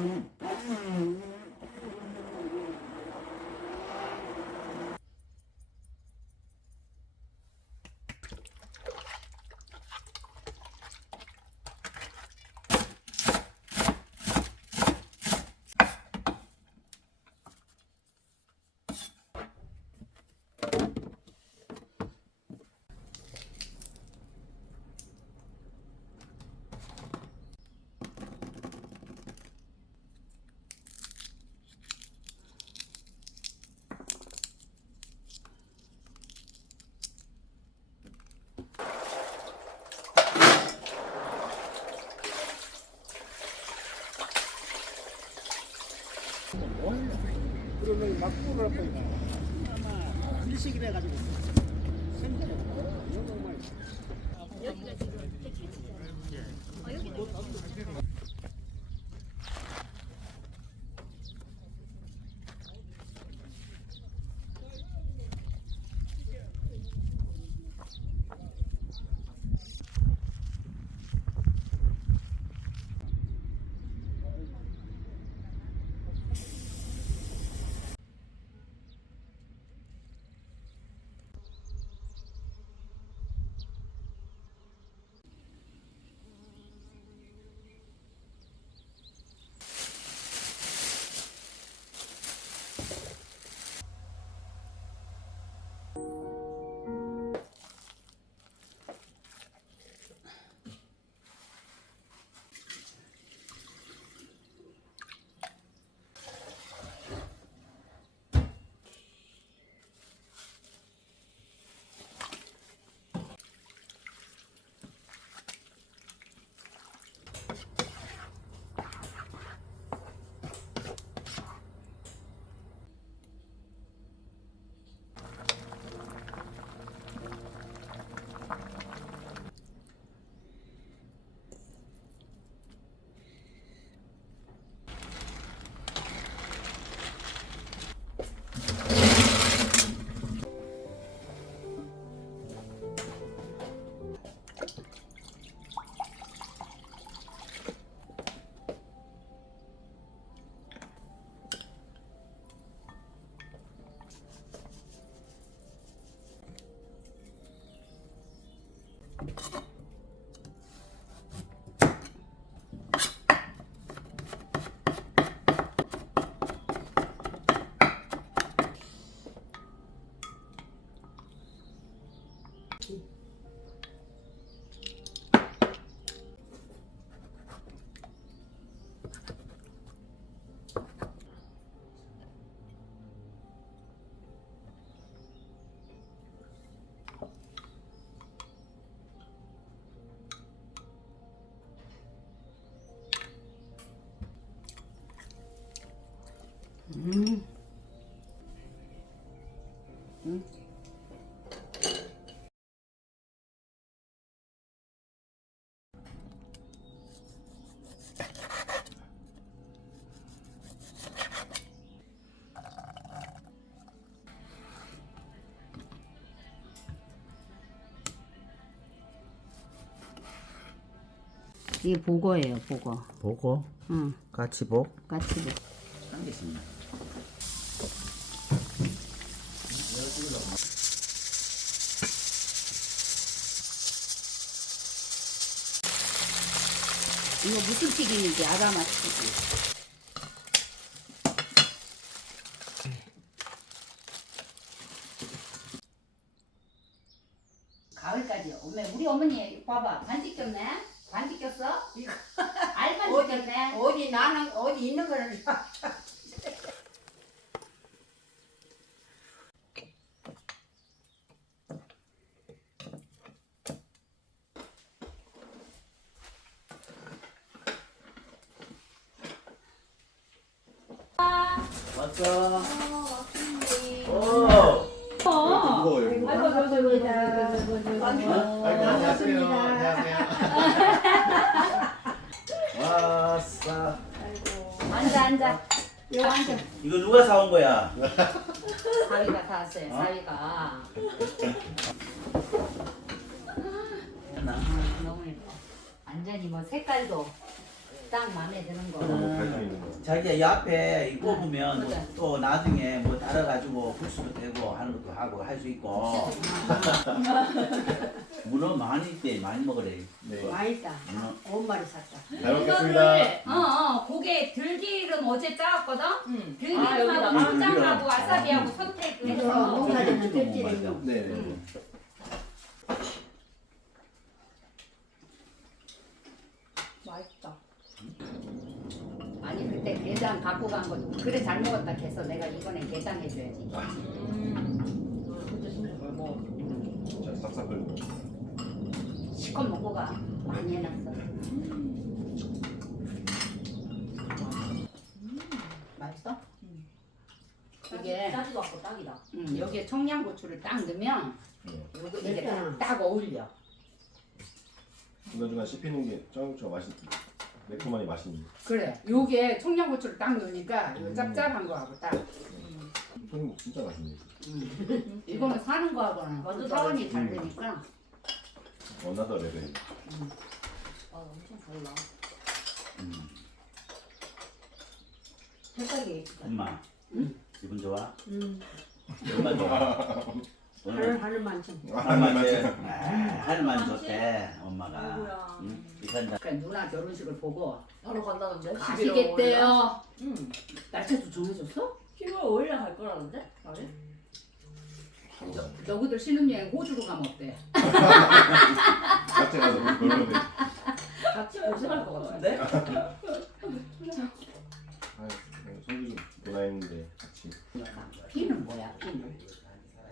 Mm-hmm. 그러면 막 뿌릴 거니까. 아마 일식이라 생겨요. 정말. 음. 이게 보고예요, 보고. 보고 응, 같이 보. 까치고. 알겠습 이거 무슨 튀김인지 알아맞히고. 가을까지 오메 우리 어머니 봐봐 반지 꼈네 반지 꼈어? 알반지 어디 꼈네 어디 나는 어디 있는 거를 왔어. 어. 무거워요. 안녕하세요. 안녕하세요. 왔어. 앉아 앉아 요 앉아 이거 누가 사온 거야? 사위가 다 왔어요 사위가 아, 너무 예뻐 완전히 뭐 색깔도 딱 마음에 드는 거. 음. 있는 거. 자기가 이 앞에 이거 보면 그래. 또 나중에 뭐 따라가지고 국수도 되고 하는 것도 하고 할 수 있고 문어 많이 때 많이 먹으래. 네. 맛있다. 문어. 엄마를 샀다. 잘 먹겠습니다. 어, 어, 고게 들기름 어제 짜왔거든? 응. 들기름하고 여기다가. 춘장하고 음. 와사비하고 음. 선택해서 어, 어, 농사는 그거 껍질이. 네, 네. 음. 맛있다. 아니 그때 게장 갖고 간거 그래 잘 먹었다 해서 내가 이번에 게장 해줘야지 음. 자, 싹싹 끓고. 시컷 먹고 가 많이 해놨어 맛있어? 이게 짜지도 않고 딱이다. 음, 여기에 청양고추를 딱 넣으면 네. 요거 이게 맵잖아. 딱, 딱 어울려 중간중간 씹히는 게 짱짱 맛있. 매콤하니 맛있는. 그래 요게 청양고추를 딱 넣으니까 이거 음. 짭짤한 거하고 딱 손님 진짜 맛있네. 음. 이거는 사는 거하고는 완전 차원이 다르지. 다르니까 원하더 레벨. 아 엄청 달라. 음. 색깔이 엄마 응? 기분 좋아? 음. 얼마 좋아? 오늘 하늘 하늘 만점. 할머니 할머니 좋대 엄마가. 아이고야. 응? 이산자. 그러니까 누나 결혼식을 보고 바로 간다는데? 가시겠대요 응. 날짜도 정해줬어? 11월 5일에 갈 거라는데? 나를? 너희들 신혼여행 호주로 가면 어때? 같이 가서 놀러 돼. 같이 고생할 것 같은데? 아, 누나 했는데 같이. 피는 뭐야 피는?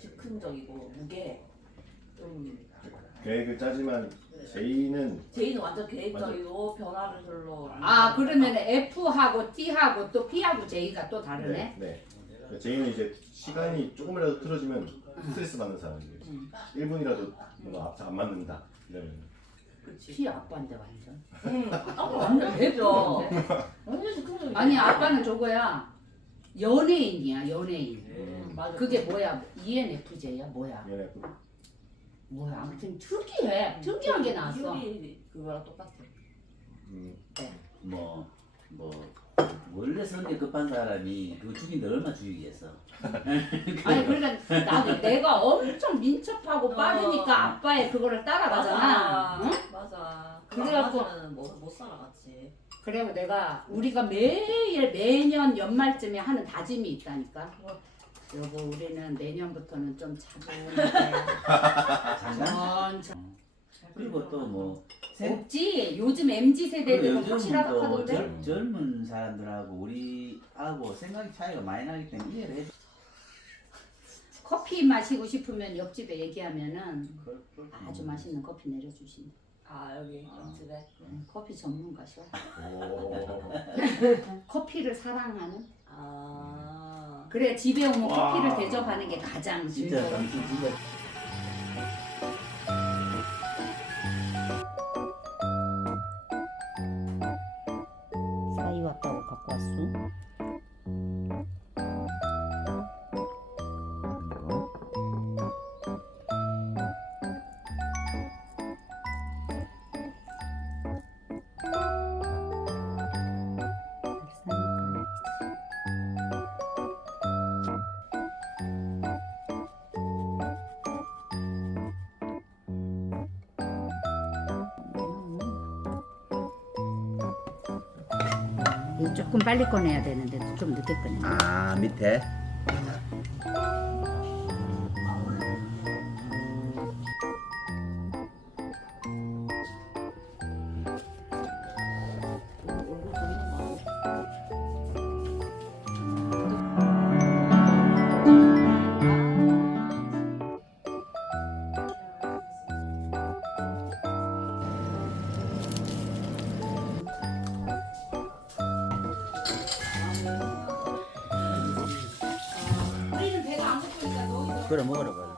즉흥적이고 무게. 좀 계획을 짜지만 제이는 제이는 완전 계획적이고 변화를 별로. 안 아. 그러면 F하고 T하고 또 P하고 J가 또 다르네? 네. 네. 제이는 이제 시간이 조금이라도 틀어지면 스트레스 받는 사람이에요. 음. 1분이라도 뭔가 앞서 안 맞는다. 이러면 그치. P 아빠인데 완전 응. 아 완전 F죠. F인데? 완전 즉흥적이야. 아니 아빠는 저거야 연예인이야 연예인 음, 맞아. 그게 뭐야 ENFJ야 뭐야 얘네 그 뭐야 아무튼 특이해 특이한 게 나왔어 기억이 그거랑 똑같아. 음, 뭐, 뭐, 원래 성격 급한 사람이 그거 죽인데 얼마 죽이겠어. 아니 그러니까 나도 내가 엄청 민첩하고 어. 빠르니까 아빠의 그거를 따라가잖아 응? 맞아. 그래갖고- 그래갖고 못, 못 살아 같이. 그리고 내가 우리가 매일 매년 연말쯤에 하는 다짐이 있다니까. 여보 우리는 내년부터는 좀 차분하게 장난? 천천 그리고 또 뭐, 생- 없지? 요즘 MZ 세대들은 요즘 확실하다 또 하던데? 젊, 젊은 사람들하고 우리하고 생각이 차이가 많이 나기 때문에 이해를 해. 커피 마시고 싶으면 옆집에 얘기하면은 아주 맛있는 커피 내려주신다 아 여기 집에. 커피 전문가셔. 오. 커피를 사랑하는? 아. 그래 집에 오면 와. 커피를 대접하는 게 가장 진짜 즐거워 당신 진짜 사이 왔다고 갖고 왔어? 이거 조금 빨리 꺼내야 되는데 좀 늦게 꺼내. 아 밑에 우리는 배가 안고